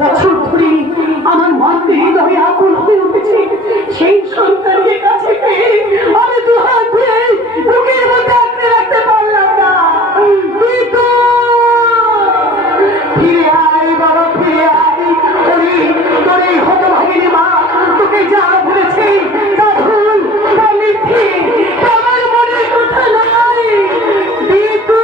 বছর ধরে আমার মাতৃ হৃদয়ে আকুল হয়ে উঠেছে। সেই সন্তানের কাছে পেয়ে আমি দুহাত ধরে বুকের মধ্যে আঁকড়ে রাখতে পারলাম না। পিতা, ফিরে আয় বাবা, ফিরে আয়। তোর এই হতভাগিনী মা তোকে যা বলেছে তা ভুল, তা মিথ্যে, আমার মনের কথা নয়। পিতা,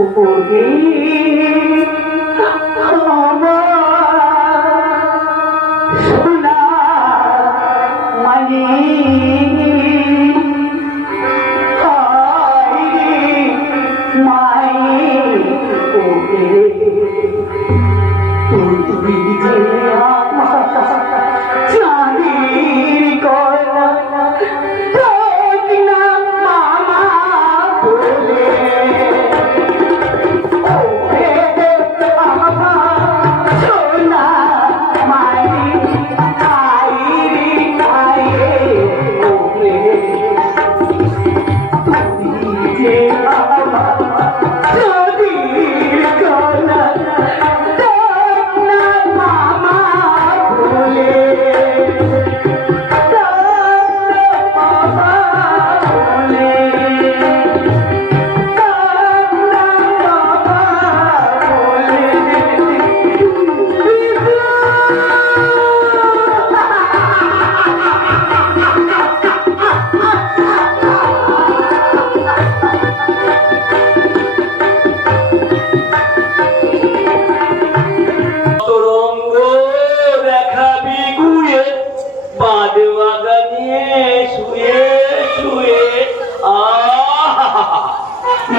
ওরে আমার সোনা মানে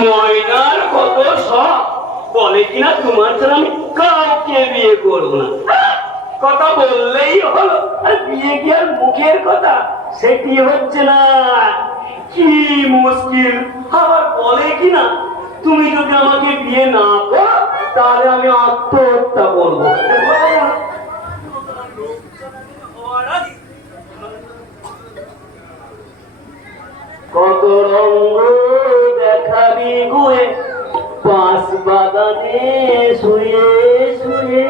ময়নার কত শখ, বলে কিনা তোমার ছাড়া আমি কাউকে বিয়ে করবো না। কথা বললেই হলো, আর বিয়ে কি আর মুখের কথা, সেটি হচ্ছে না। কি মুশকিল। আবার বলে কিনা তুমি যদি আমাকে বিয়ে না করো তাহলে আমি আত্মহত্যা করবো। কত রঙ দেখাবি গুয়ে বাঁশ বাগানে শুয়ে শুয়ে।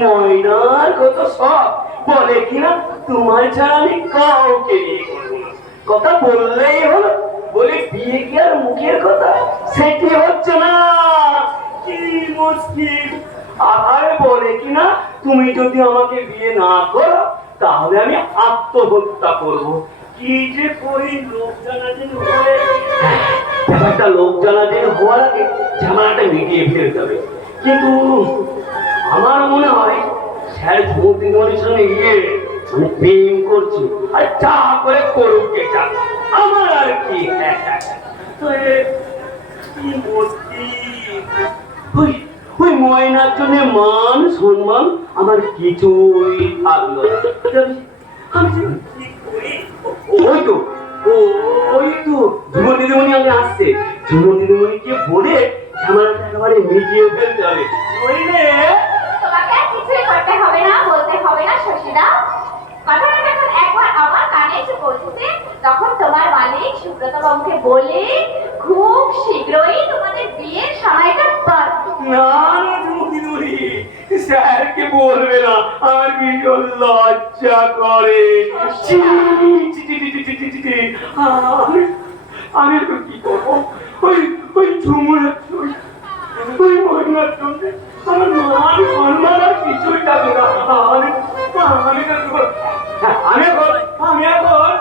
ময়নার কত শখ, বলে কিনা তোমার ছাড়া আমি কাউকে বিয়ে করবো না। কথা বললেই হলো, বলে বিয়ে কি আর মুখের কথা, সেটি হচ্ছে না। কি মুশকিল। আর বলে কিনা তুমি যদি আমাকে বিয়ে না করো তাহলে আমি আত্মহত্যা করবো। কি যে করি, লোক জানাজানি হয়ে ব্যাপারটা লোক জানাজানি হওয়ার আগে ঝামেলাটা মিটিয়ে ফেলতে হবে। কিন্তু আমার মনে হয় স্যার ঝুমুর সঙ্গে গিয়ে আমি প্রেম করছি, আর চা করে করুক এটা আমার আর কি। তো কি মুশকিল। ওই ময়নার জন্য মান সম্মান আমার কিছুই থাকলো। ওই তো ঝুমুর দিদিমণি আমি আসছে, ঝুমুর দিদিমণিকে বলে ঝামেলাটা একেবারে মিটিয়ে ফেলতে হবে। তোমাকে আর কিছুই করতে হবে না, বলতে হবে না শশীদা। কথাটা যখন একবার আমার কানে এসে পৌঁছেছে তখন তোমার মালিক সুব্রত বাবুকে বলে খুব শীঘ্রই তোমাদের বিয়ের সময়টা পাচ্ছি। না না দিদিমণি, স্যারকে বলবে না, আমার ভীষণ লজ্জা করে। আমি কি করবো? ওই ঝুমুর ওই মহিলার জন্য আমার মান সম্মান আর কিছুই থাকে না। আমি এখন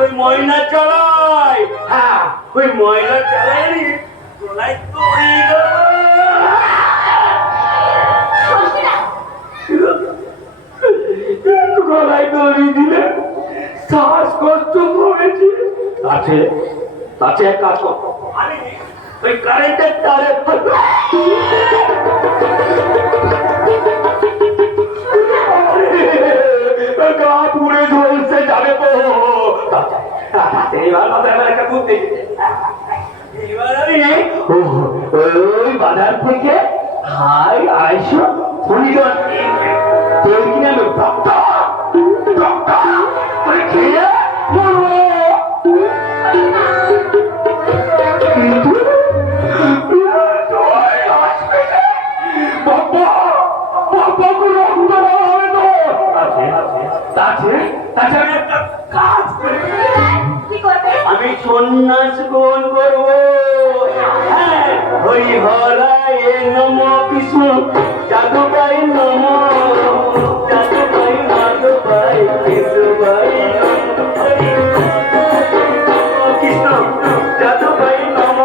ওই ময়না চালাই। হ্যাঁ, ওই ময়না চালাই গলায় দড়ি দিলে শ্বাসকষ্ট করেছে। তাছে এক কাজ করো, ওই কারেন্টের তারে গা পুড়ে ঝলসে যাবে তো। এইবার একটা বুদ্ধি, এইবার আমি ওই বাজার থেকে 250 শনিবার বই কিনে আনো ডক্টর ডক্টর করে খেয়ে মরবো। কিন্তু বাবা বাবা কোনো অন্ধ হবে তো আমি একটা কাজ করি, কি করবে? আমি সন্ন্যাস গ্রহণ করবো। হ্যাঁ, হরিহরায় নম কৃষ্ণ যাদবাই নম যাদবাই মাধবাই কৃষ্ণবাই কৃষ্ণ যাদবাই নম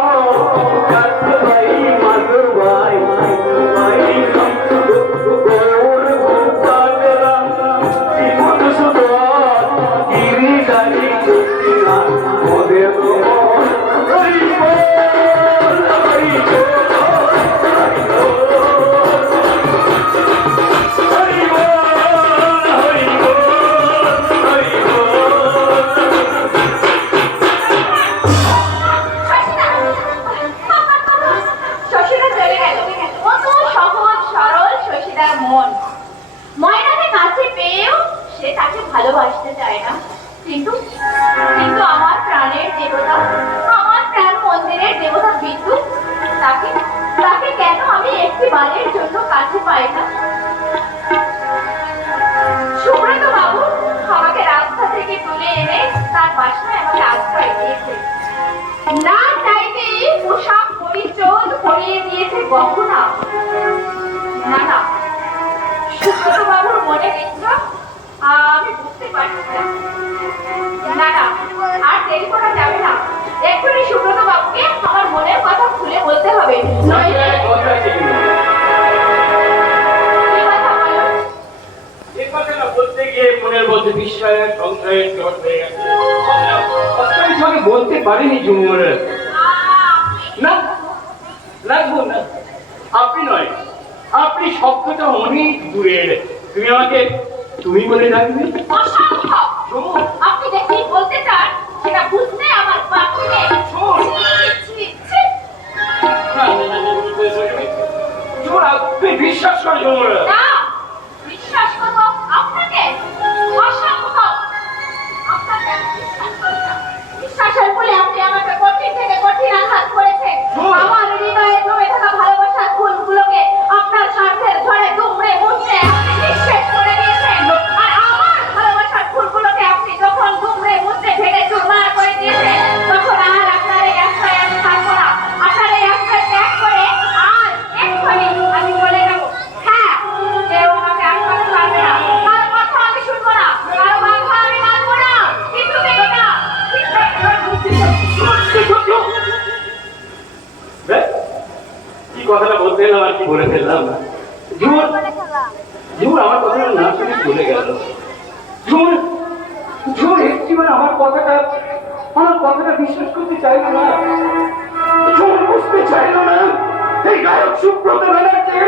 যাদবাই মাধবাই গৌর গোপাল রাম মধুসূদন গিরিধারী গোপীনাথ মোদের হরি বল হরি বল হরি বল হরি বল হরি বল। শশীরা চলে গেল। কত সহজ সরল শশীদার মন। ময়নাকে কাছে পেয়েও সে তাকে ভালোবাসতে চায় না। কিন্তু কিন্তু আমার প্রাণের দেবতা, আমার প্রাণ মন্দিরের দেবতা বিদ্যুৎ, তাকে তাকে কেন আমি একটি বারের জন্য কাছে পাই না? সুব্রত বাবু আমাকে রাস্তা থেকে তুলে এনে তার বাসায় আমাকে আশ্রয় দিয়েছে। না চাইতে পোশাক পরিচ্ছদ পরিয়ে দিয়েছে গহনা। না না, সুব্রত বাবুর মনে ইচ্ছা আমি বুঝতে পারছি না। না না, আর দেরি করা যাবে না। এক্ষুনি সুব্রত বাবুকে আমার মনের কথা খুলে বলতে হবে। নইলে কি কথা বলো? এই কথাটা বলতে গিয়ে মনের মধ্যে বিস্ময়ের সংশয়ের জট হয়ে গেছে। আমি তোমাকে বলতে পারিনি ঝুমুর। না লাগবো না, আপনি নয়, আপনি শব্দটা অনেক দূরের। তুমি আমাকে তুমি বলে ডাকবে। অসম্ভব। ঝুমুর আপনি যে কি বলতে চান সেটা বুঝতে আমার বাকি নেই। শোন। ছি, ছি, ছি। ঝুমুর আপনি বিশ্বাস করে ঝুমুর। না, বিশ্বাস করবো আপনাকে? অসম্ভব। আপনাকে আমি বিশ্বাস করি না। বিশ্বাসের ফলে আপনি আমাকে কঠিন থেকে কঠিন আঘাত করেছেন। আমার হৃদয়ে জমে থাকা ভালোবাসার ফুলগুলোকে আপনার স্বার্থের ঝড়ে দুমড়ে মুচড়ে আপনি নিঃশেষ করে দিয়েছেন। আর আমার ভালোবাসার ফুলগুলোকে আপনি যখন দুমড়ে মুচড়ে ভেঙে চুরমার করে দিয়েছেন, তখন আর আপনার এই আশ্রয়ে আমি থাকবো না। আপনার এই আশ্রয় ত্যাগ করে আর এক্ষুনি আমি চলে যাবো। হ্যাঁ, কেউ আমাকে আটকাতে পারবে না। কারো কথা আমি শুনবো না, কারো বাধা আমি মানবো না। কিন্তু দেবো না। কি কথাটা বলতে এলাম আর কি বলে ফেললাম। ঝুমুর ঝুমুর আমার কথাটা না শুনে চলে গেল। ঝুমুর ঝুমুর একটিবার আমার কথাটা বিশ্বাস করতে চাইলো না। ঝুমুর বুঝতে চাইলো না এই গায়ক সুব্রত ব্যানার্জির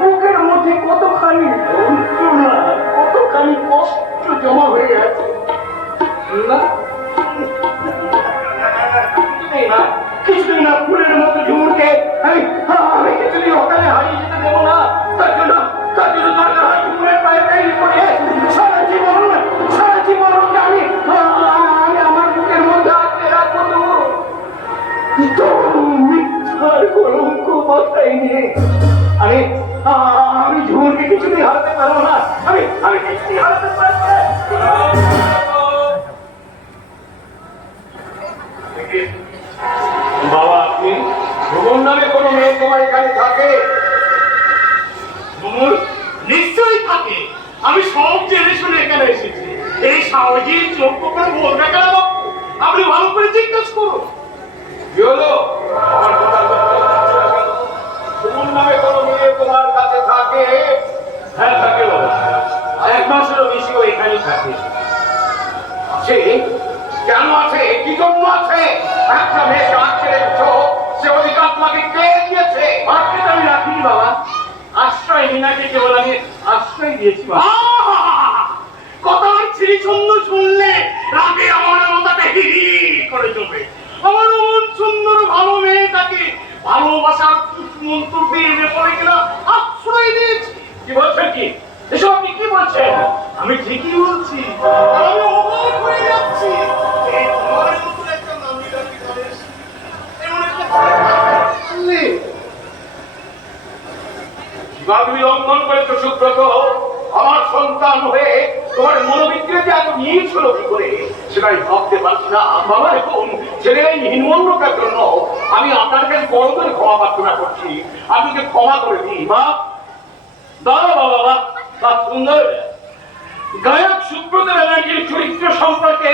বুকের মধ্যে কতখানি যন্ত্রণা, কতখানি কষ্ট জমা হয়ে আছে। না কিছুদিন না ফুলের মতো ঝুমুরকে আমি কিছুদিন ওখানে হারিয়ে যেতে দেবো না। তার জন্য দরকার হয় ঝুমুরের পায়ে পেয়ে পড়ে সারা জীবন আমি আমার বুকের মধ্যে আটকে রাখবো। তো মিথ্যার কলঙ্ক মাথায় নিয়ে আমি ঝুমুরকে কিছুদিন হারাতে পারবো না। আমি কিছুদিন হারাতে পারবো না। বাবা, আপনি ভ্রমণ নামে কোনো মেয়ে তোমার এখানে থাকে? নিশ্চয়ই থাকে। আমি সব জেনে শুনে এখানে এসেছি। এই সাহসী যোগ্য করে বলবে কেন? আপনি ভালো করে জিজ্ঞেস করুন। কি হলো? আমার কথা ভ্রমণ নামে কোনো মেয়ে তোমার কাছে থাকে? হ্যাঁ থাকে বাবা, 1 মাসেরও বেশিও এখানেই থাকে। আছে? কেন আছে? কি জন্য আছে? একটা মেয়েকে আটকে রেখেছো, সে অধিকার তোমাকে কে দিয়েছে? আটকে তো আমি রাখিনি বাবা, আশ্রয় মিনাকে কেবল আমি আশ্রয় দিয়েছি। কথা ছিরি সুন্দর শুনলে রাগে আমার মাথাটা হিরি করে চলবে। আমার মন সুন্দর ভালো মেয়েটাকে ভালোবাসার মন্তব্যে এনে পড়ে কিনা আশ্রয় দিয়েছি। কি বলছেন কি? এসব আপনি কি বলছেন? সুব্রত, আমার সন্তান হয়ে তোমার মনোবিদ্যুতে এত নিচ হলো কি করে সেটাই ভাবতে পারছি না। বাবা দেখুন, ছেলের এই হীনমন্যতার জন্য আমি আপনার কাছে বড় করে ক্ষমা প্রার্থনা করছি। আপনাকে ক্ষমা করে দিই। বাহ বাহ বাবা বাহ বাহ, সুন্দর। গায়ক সুব্রত ব্যানার্জির চরিত্র সম্পর্কে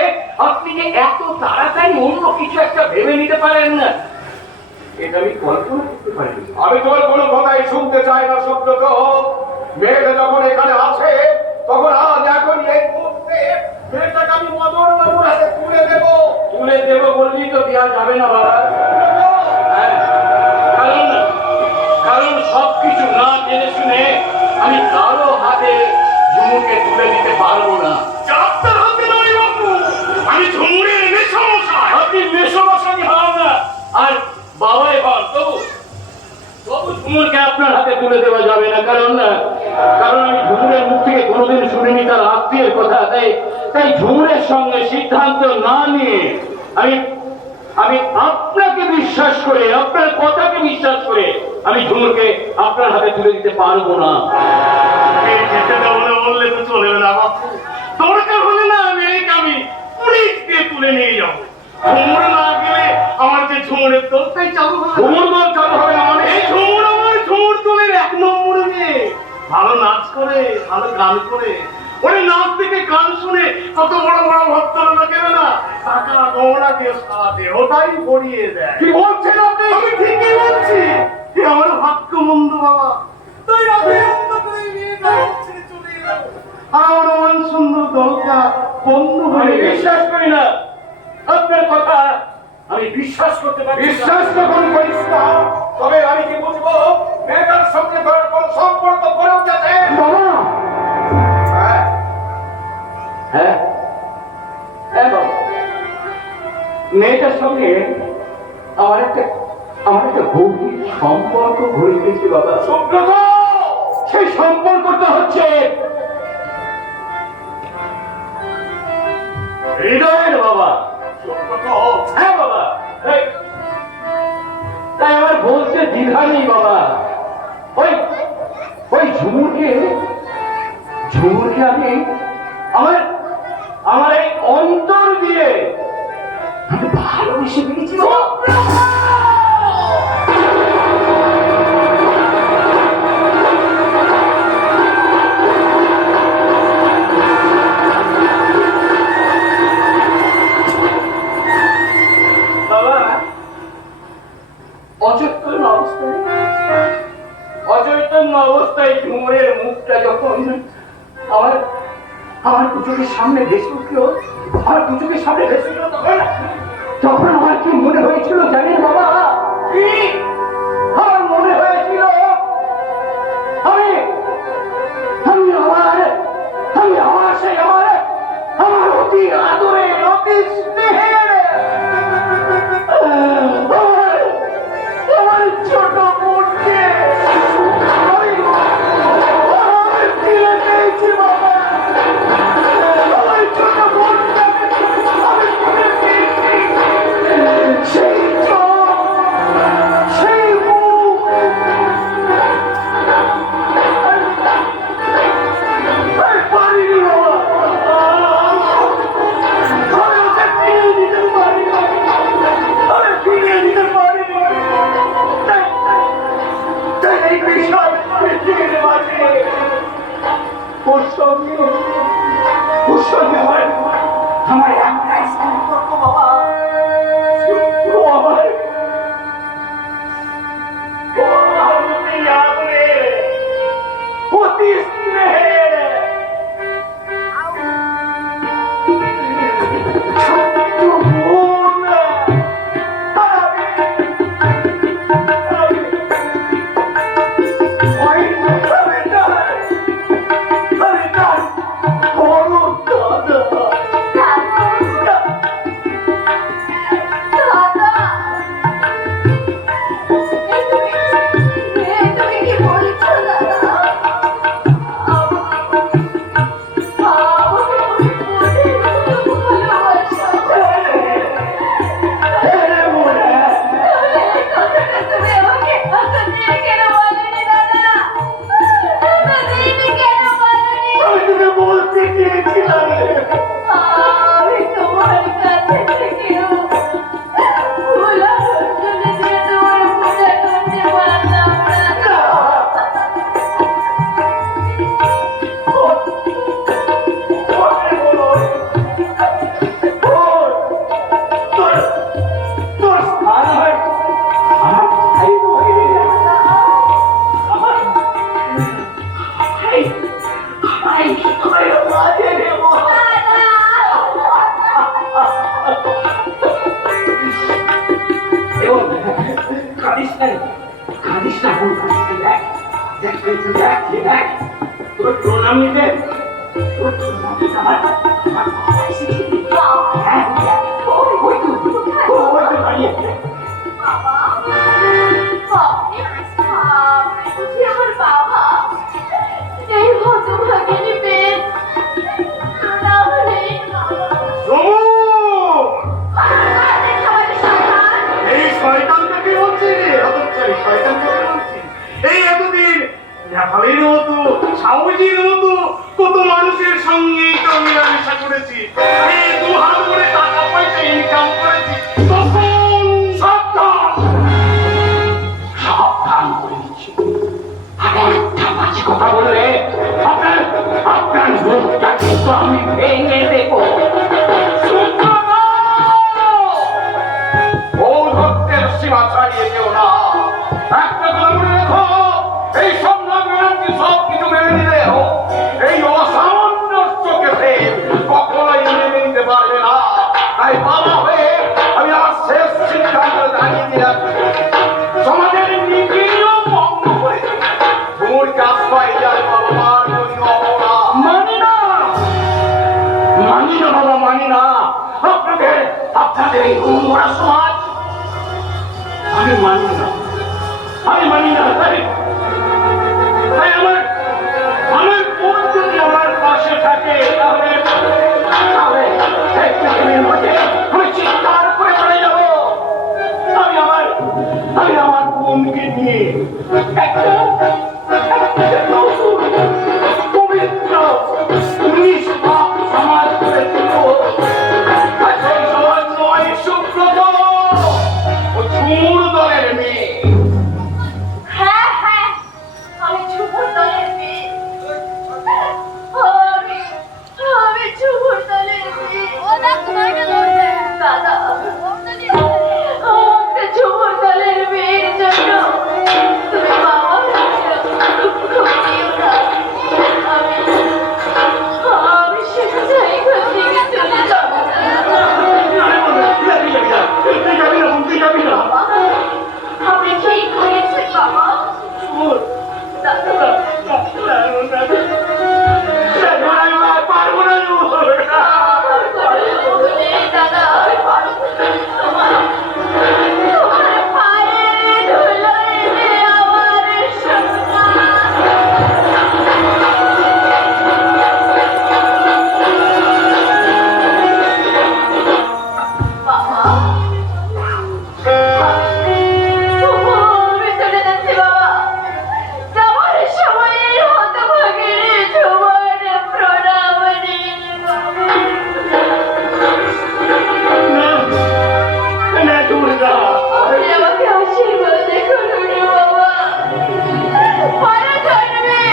আপনি যে এত তাড়াতাড়ি অন্য কিছু একটা ভেবে নিতে পারেন না, এটা আমি কল্পনা করতে পারিনি। আমি তোমার কোনো কথাই শুনতে চাই না সুব্রত। মেয়েটা যখন এখানে আছে তখন আজ এখন এই মুহূর্তে মেয়েটাকে আমি মদন বাবুর হাতে তুলে দেবো। তুলে দেবো বললেই তো দেওয়া যাবে না বাবা। হ্যাঁ, কারণ সবকিছু না জেনে শুনে আমি কারো হাতে ঝুমুকে তুলে দিতে পারবো না। আপনার হাতে নয় বাবু, আমি ঝুমুরের মেসমশাই। আপনি মেসমশাই হন না আর বাবাই হন, তবু ঝুমুরকে আপনার হাতে তুলে দেওয়া যাবে না। কারণ আমি ঝুমুরের মুখ থেকে কোনোদিন শুনিনি তার আত্মীয়ের কথা। তাই ঝুমুরের সঙ্গে সিদ্ধান্ত না নিয়ে আমি আপনাকে বিশ্বাস করে, আপনার কথাকে বিশ্বাস করে আমি ঝুমুরকে আপনার হাতে তুলে দিতে পারবো না। যেতে দেবো না বললে তো চলবে না বাবু। দরকার হলে না আমি পুলিশ দিয়ে তুলে নিয়ে যাবো। ঝুমুর না গেলে আমার যে ঝুমুরের দলটাই চালু হবে। ঝুমুর দল চালু হবে না মানে? এই ঝুমুর আমার ঝুমুর দলের 1 নম্বরে মেয়ে। ভালো নাচ করে, ভালো গান করে। ওই নাচ দেখে গান শুনে কত বড় বড় ভক্ত কেন না টাকা গহনা দিয়ে সারা দেহটাই ভরিয়ে দেয়। কি বলছেন আপনি? আমি ঠিকই বলছি। এ আমার ভাগ্য মন্দ বাবা। তাই আমি অন্য করে নিয়ে ছেড়ে চলে এলাম। আর আমার মন সুন্দর দলটা বন্ধ আমি হয়ে গেছে। বিশ্বাস করি না আপনার কথা, আমি বিশ্বাস করতে পারি না। বিশ্বাস যখন করিস না, তবে আমি কি বুঝবো মেয়েটার সঙ্গে তোর কোন সম্পর্ক গড়ে উঠেছে? বাবা, হ্যাঁ, হ্যাঁ হ্যাঁ বাবা, মেয়েটার সঙ্গে আমার একটা গভীর সম্পর্ক গড়ে উঠেছে বাবা। সুব্রত, সেই সম্পর্কটা হচ্ছে হৃদয়ের বাবা। সুব্রত, হ্যাঁ বাবা, তাই আমার বলতে দ্বিধা নেই বাবা। ওই ঝুমুরকে আমি আমার এই অন্তর দিয়ে আমি ভালোবেসে পেয়েছি বাবা। বাবা, অচৈতন্য অবস্থায় ঝুমুরের মুখটা যখন আমার দুচোখের সামনে ভেসে উঠলো, তখন আমার কি মনে হয়েছিল জানেন বাবা? কি আমার মনে হয়েছিল আমার অতি আদরের, অতি স্নেহের আমার ছোট বোনকে আমি ফিরে পেয়েছি বাবা। আমার ছোট বোনটাকে আমি ফিরে পেয়েছি। সেই চোখ, সেই মুখ, আমি পারিনি বাবা। আমি ওকে ফিরিয়ে দিতে পারিনি। আমি ফিরিয়ে দিতে পারিনি। তাই এই বিষয় পৃথিবীর মাঝে ওর সঙ্গে আমার একটাই সম্পর্ক বাবা। ও আমার অতি আদরের, অতি স্নেহের ছোট্ট বোন। ঠাকুর, কাঁদিস না বোন, দেখ দেখ তুই দেখ দেখ তোর প্রণাম নিতে তোর প্রণাম নিতে আমার বাবা এসেছে। হ্যাঁ ওই তো দাঁড়িয়ে বাবা, আপনি বুঝি আমার বাবা? এই হতভাগিনী মেয়ে না হলে এই শয়তানটাকে বলছি, হতচ্ছাড়ি শয়তানটাকে বলছি। এই এতদিন নেপালের মতো সাউজির মতো কত মানুষের সঙ্গেই তো মেলামেশা করেছি, এই দু হাত করে টাকা পয়সা ইনকাম করেছি, তখন সাবধান সাবধান করে দিচ্ছি। আর একটা বাজে কথা বললে আপনার আপনার মুখটা কিন্তু আমি ভেঙে দেবো। ভক্তের সীমা ছাড়িয়ে কেউ না। একটা কথা মনে রেখো, এই সব সব কিছু মেনে নিলেও এই অসামঞ্জস্যকে কখনোই মেনে নিতে পারবে না। তাই বাবা হয়ে আমি আমার শেষ সিদ্ধান্ত জানিয়ে দিলাম, সমাজের নীতিনিয়ম ভঙ্গ করে ঝুমুরকে আশ্রয় দেওয়ার বাবার যদি অবরা মানি না, মানি না বাবা, মানি না। আপনাদের এই উন্মরা সমাজ আমি মানি না, আমি মানি না। তাই আমার বোন যদি আমার পাশে থাকে তাহলে এই পৃথিবীর মধ্যে আমি চিৎকার করে পড়ে যাব। আমি আমার বোনকে নিয়ে একটা নতুন পবিত্র নিষ্পাপ সমাজ করে তুলব। আর সেই সমাজ নয় সুব্রত ও ঝুমুর দলের মেয়ে। হ্যাঁ হ্যাঁ, আমি ঝুমুর দলের মেয়ে। আমি ঝুমুর দলের মেয়ে। দাদা, আমাকে ঝুমুর দলের মেয়ের জন্য তুমি বাবা দুঃখ দিও না। আমি সেটা জায়গা থেকে চলে যাবো। বাবা, আপনি ঠিক করেছেন বাবা। দাদা, তোমার পায়ে ধুলো এনে আমার সোনা। বাবা, আমি চলে যাচ্ছি বাবা। যাওয়ার সময় হতভাগিনী তোমার প্রণাম নিন বাবা। আপনি আমাকে আশীর্বাদ করুন বাবা। পরে জন্মে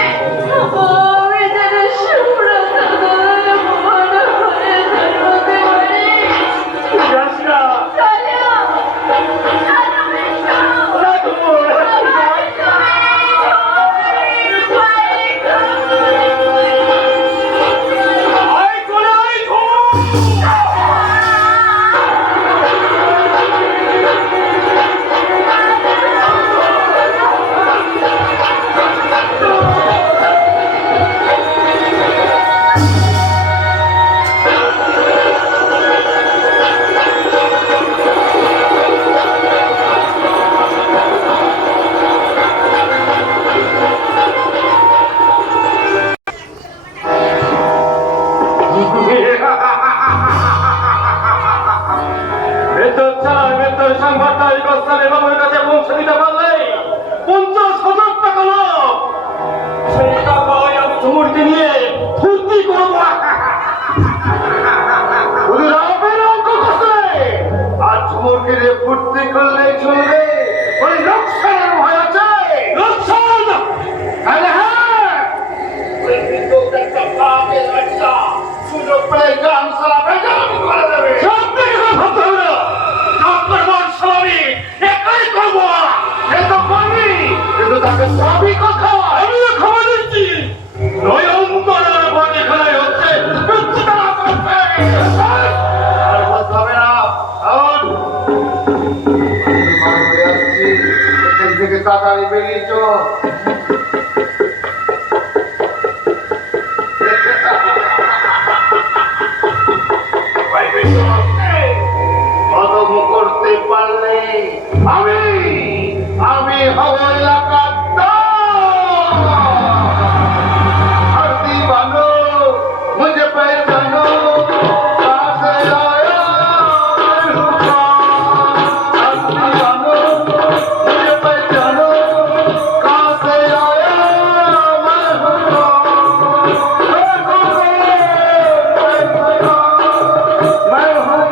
আমি যেন সুব্রত মন ভরে জন্মতে পারি। চলো, চলো বিষ্ণু। সাংবাদিক বাবুর কাছে পৌঁছে দিতে পারলে 50,000 টাকা লাভ। সেই টাকায় আমি ঝুমুরকে নিয়ে ফুর্তি করবো। আর ঝুমুরকে নিয়ে ফুর্তি করলে চলবে, ওই লোকসানের ভয় আছে। লোকসান হ্যাঁ, সুযোগ পেলে গান সারা বেজান করে দেবে। সব থেকে ভাবতে হবে না, আপনার মান সালামি একাই করবো। আমি আমি হব এলাকার धरती बनो मुझे पहचानो कहाँ से आया मैं हूँ कौन? धरती बनो मुझे पहचानो कहाँ से आया मैं हूँ कौन? मैं हूँ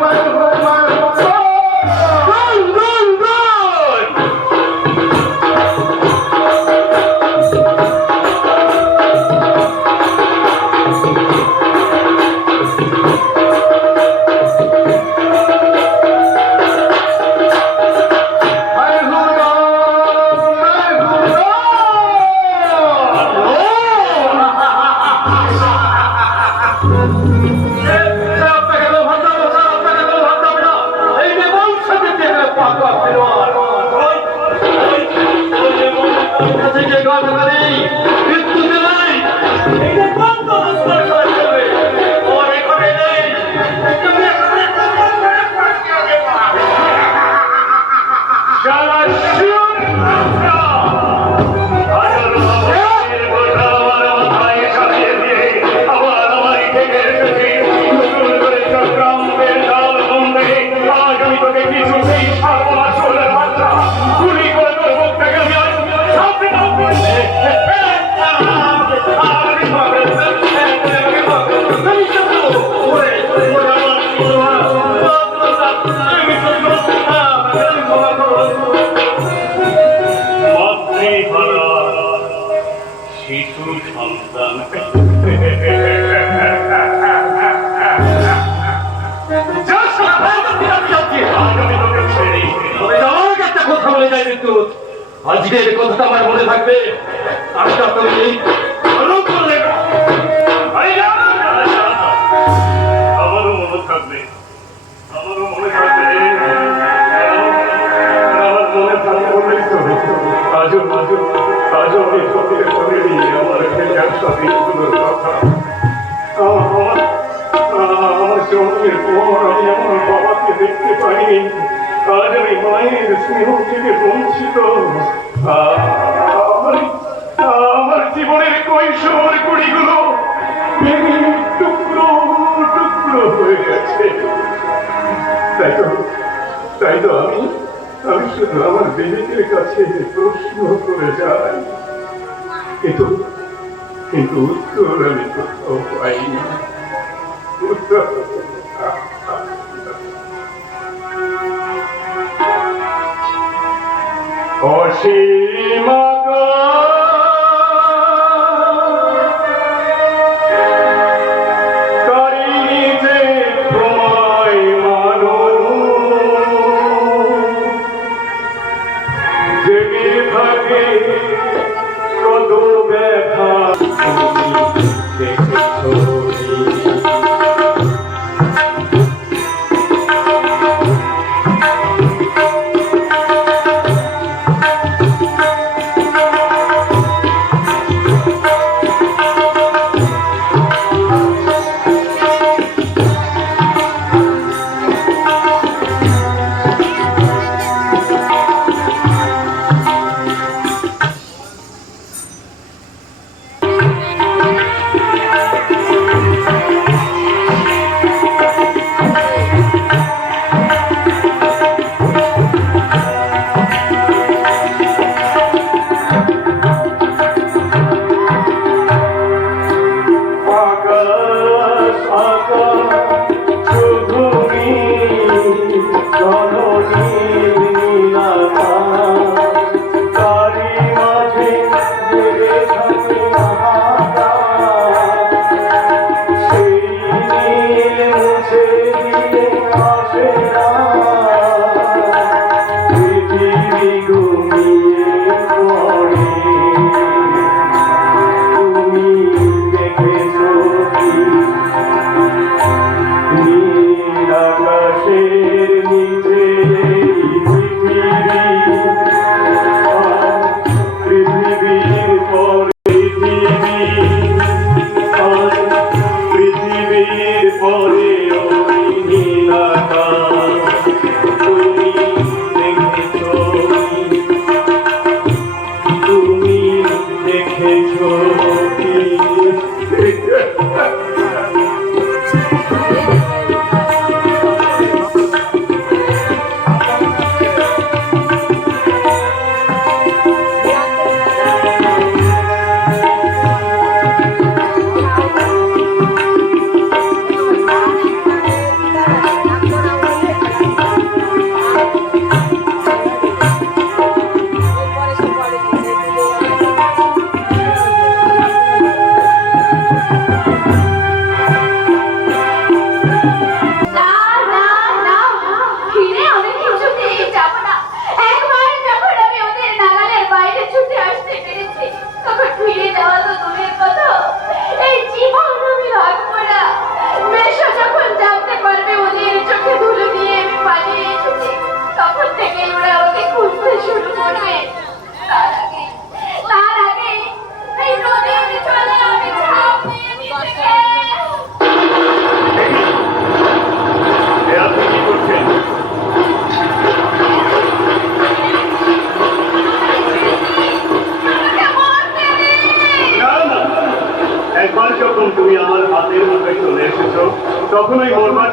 আজকের কথাটা আমার মনে থাকবে। আজটা তুমি এই ভালো করলে না। আমারও মনে থাকবে, আমারও মনে থাকবে, আমার মনে থাকবে বলেই তো আজও আজও আমি সত্যি করে নিয়ে আমার একসাথে কথা আমার জন্মের পর আমি আমার বাবাকে দেখতে পাইনি। আজ আমি মায়ের স্নেহ থেকে বঞ্চিত। আমার জীবনের কৈশোর কুড়িগুলো ভেঙে টুকরো টুকরো হয়ে গেছে। তাই তো আমি শুধু আমার বিবেকের কাছে প্রশ্ন করে যাই, কিন্তু উত্তর আমি কোথাও পাইনি। অসীমত করিনি যে তোমায় মানো, জেগে থাকে কত ব্যথা দেখেছো। পরে ওই নীলাকাশ তুমি দেখে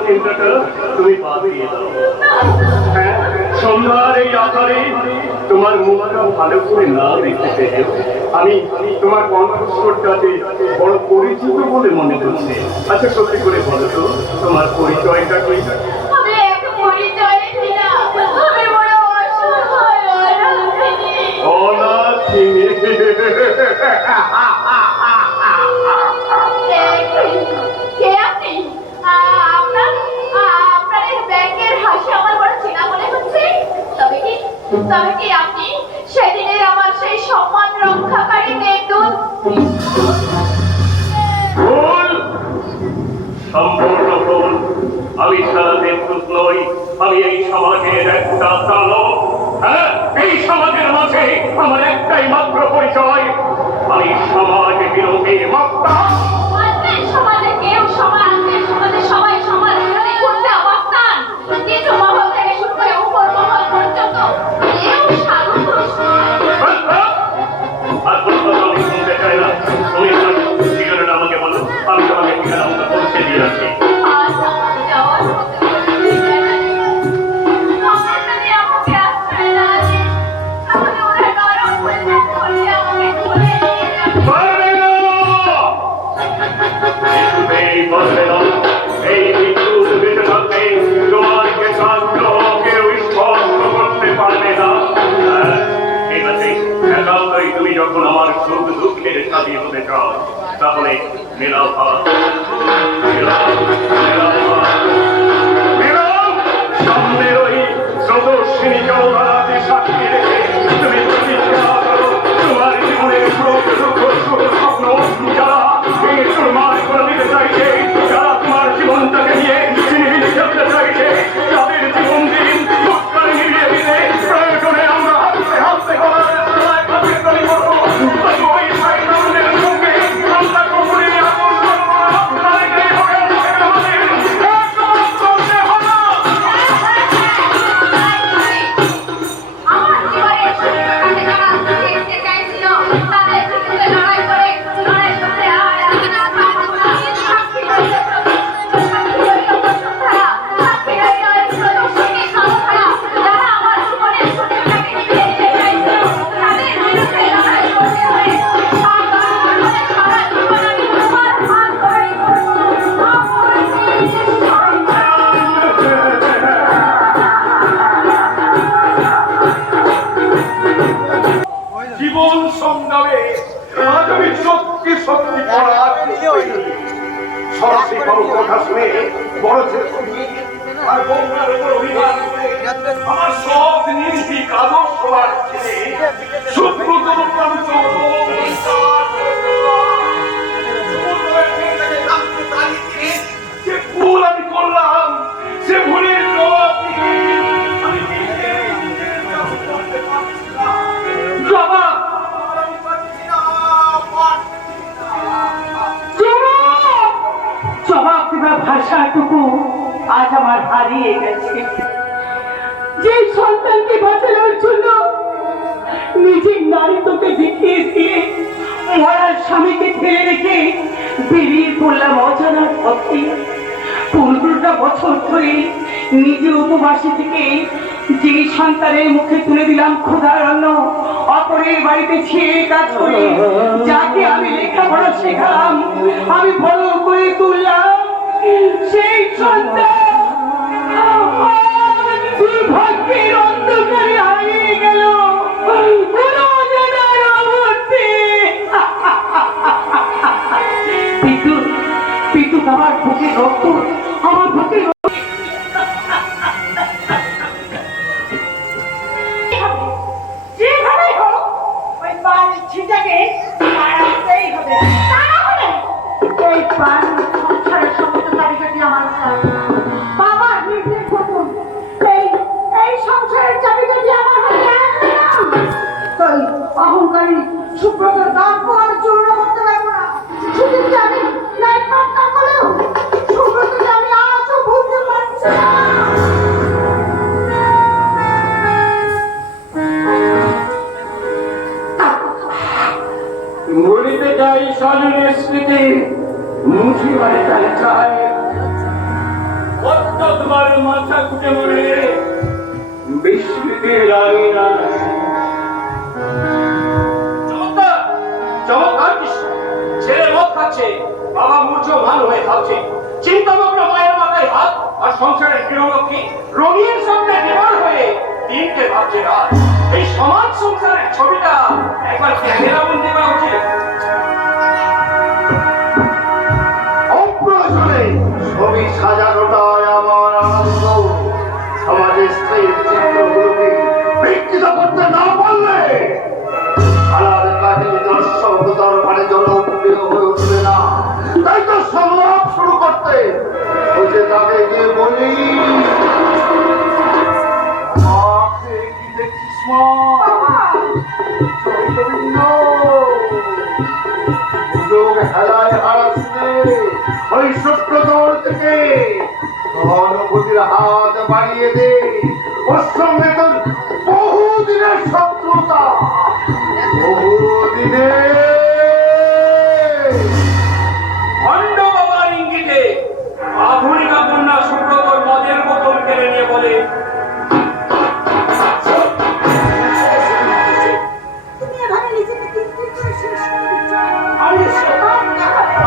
চিন্তাটা তুমি বাদ দিয়ে দাও। হ্যাঁ, সন্ধ্যার এই আকারে তোমার মুখটা ভালো করে না দেখতে পেলেও আমি তোমার কণ্ঠস্বরটাতে বড় পরিচিত বলে মনে করছি। আচ্ছা সত্যি করে বলো তো তোমার পরিচয়টা কি? আমি এক পরিচয়হীন না, আমি বড় অসহায় অনাথিনী। অনাথিনী। কে আপনি? আপনার এই ব্যাংকের হাসি আমার বড় চেনা মনে হচ্ছে। তবে কি আপনি সেদিনের আমার সেই সম্মান রক্ষাকারী মেঘদূত? ভুল, সম্পূর্ণ ভুল। আমি সারা দেবদূত নই, আমি এই সমাজের একটা দানব। হ্যাঁ, এই সমাজের মাঝে আমার একটাই মাত্র পরিচয়, আমি সমাজ বিরোধী বক্তা। আজকের সমাজে কেউ আজকের সমাজে সবাই সমাজ বিরোধী করতে অবস্থান। নিচু মহল থেকে শুরু করে উপর মহল পর্যন্ত কেউ সাধু পুরুষ নয়। আর কোনো কথা আমি শুনতে চাই না। তুমি আমার ঠিকানাটা আমাকে বলো, আমি তোমাকে ঠিকানাটা পৌঁছে দিয়ে আসছি। আজ আমার যাওয়ার মতো ঠিকানা নেই। আমার যদি আমাকে আশ্রয় না দেন, তাহলে ওরা নরম পরিত্যাগ করলে আমাকে তুলে নিয়ে যাবে। পারবে না! কিছুতেই পারবে না। এই বিদ্যুৎ বেঁচে থাকতে তোমার কেশাগ্র কেউ স্পর্শ করতে পারবে না। হ্যাঁ, ঠিক আছে, একান্তই তুমি যখন আমার সুখ দুঃখের সাথী হতে চাও, তাহলে মেলাও ভাত, মেলাও, মেলাও ভাত। মেলাও! সামনের ওই স্রোতস্বিনী জলধারাকে সাক্ষী রেখে তুমি প্রতিজ্ঞা করো, তোমার জীবনের সুখ দুঃখ সুখ স্বপ্ন যারা ভেঙে চুরমার করে দিতে চাইছে, যারা তোমার জীবনটাকে নিয়ে চিনিমিনি খেলতে চাইছে, তাদের জীবন দিন ফুটকারে নিভিয়ে দিতে প্রয়োজনে আমরা হাসতে হাসতে করার কাজে তৈরি করবো। তবু ওই শয়তানদের সঙ্গে আমরা কখনই আপোষ করবো না। তাদেরকেই হবে আমাদের একমাত্র চেহারা। আমার জীবনের সূত্রটাকে যারা দেখতে চাইছিল, তাদের বিরুদ্ধে লড়াই করতে আর আমি না সাক্ষী রইল বসুন্ধরা, সাক্ষী রইল এই প্রদর্শনী সংস্থা, যারা আমার জীবনের সূত্রটাকে নিভিয়ে দিতে চাইছিল, তাদের বিরুদ্ধে লড়াই করতে হবে। সারা জীবন আমি তোমার হাত ধরেই করবো। জীবন সংগ্রামে আজ আমি সত্যি সত্যি সরস্বতী বাবুর কথা শুনে বড় ছেলে আর বৌমার উপর অভিমান করে আমার সব নির্ভীক আদর্শবান ছেলে সুব্রত যে ভুল আমি করলাম সে ভুলের জবাব দিতে আমি জবাব জবাব দেবার ভাষাটুকু আজ আমার হারিয়ে গেছে। যে সন্তানকে বাঁচানোর জন্য নিজের নারীত্বকে দেখিয়ে দিয়ে মরার স্বামীকে ফেলে রেখে বেরিয়ে পড়লাম অজানার পথে। 15টা বছর ধরে নিজে উপবাসী থেকে যে সন্তানের মুখে তুলে দিলাম ক্ষুধার অন্ন, অপরের বাড়িতে ছেড়ে কাজ করে যাকে আমি লেখাপড়া শেখালাম, আমি বড় করে তুললাম, সেই সন্তান দুর্ভাগ্যের অন্ধকারে হারিয়ে গেল কোনো অজানার অবর্তে। বিদ্যুৎ আমার বুকে রক্ত, আমার বুকে যেভাবে হোক ওই বাড়ির ছিটাকে মারাতেই হবে। তা না হলে এই বাড়ির সংসারের সমস্ত চাবিকাঠি আমার হাতে। বাবা নির্ভীক করুন, এই সংসারের চাবিকাঠি আমার হাতে আসবে না। তাই অহংকারী সুব্রতর দাম্প আমি চূর্ণ করতে পারবো না। শুধু জানি নাই পাত্তা করলেও সুব্রতকে আমি আজও ভুলতে পারছি না। ভুলিতে চাই স্বজনের স্মৃতি, মুছিবারে তাই চায়। তোমার মাথা কুটে মরে বিস্মৃতির রানী না। চমৎকার চমৎকার দৃশ্য। ছেলে মদ খাচ্ছে, বাবা মূর্ছমান হয়ে ভাবছে, চিন্তামগ্ন মায়ের মাথায় হাত, আর সংসারের গৃহলক্ষ্মী রঙিন সঙ্গে বিবার হয়ে দিনকে ভাবছে রাত। এই সমাজ সংসারের ছবিটা একবার ক্যামেরা বন্দি করা উচিত। অপ্রয়োজনে ছবি সাজানোটাই আমার আনন্দ। সমাজের স্ত্রীর চিত্রগুলোকে বিকৃত করতে না পারলে খেলার কাজে দর্শকতার মানে জনপ্রিয় হয়ে উঠবে না। তাই তো সংলাপ শুরু করতে ওই যে তাকে গিয়ে বলি, আমাকে কি দেখছিস মা? চৈতন্য সুযোগ হেলায় হারাচ্ছে ওই শুক্রদর থেকে অনুভূতির হাত বাড়িয়ে দে। ওর সঙ্গে তোর বহুদিনের শত্রুতা, বহুদিনের। খণ্ড বাবার ইঙ্গিতে আধুনিকা কন্যা সুব্রতর মদের বোতল কেড়ে নিয়ে বলে,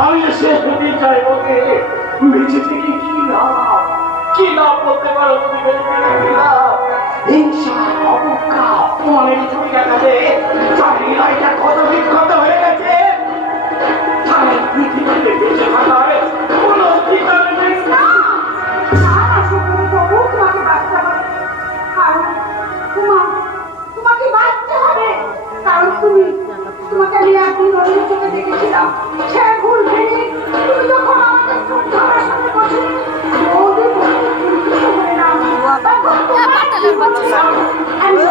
আমি শেষ হতে চাই ওকে। বেঁচে থেকে কি লাভ? কি লাভ করতে পারো তুমি? বেঁচে থেকে কি লাভ? হিংসা, অপেক্ষা, অপমানের ছবি দেখাবে। চারিদিকটা কত বিক্ষত হয়ে গেছে। সারা পৃথিবীতে বেঁচে থাকার কোনো অধিকার নেই। তোমাকে বাঁচতে হবে, কারণ তোমাকে আমি একদিন অন্য চোখে দেখেছিলাম। সে ভুল ভেঙে তুমি যখন আমাদের শ্রদ্ধার সাথে বসে ওদের মধ্যে চিন্তিত হয়ে নাও, তখন তোমার জীবন আমি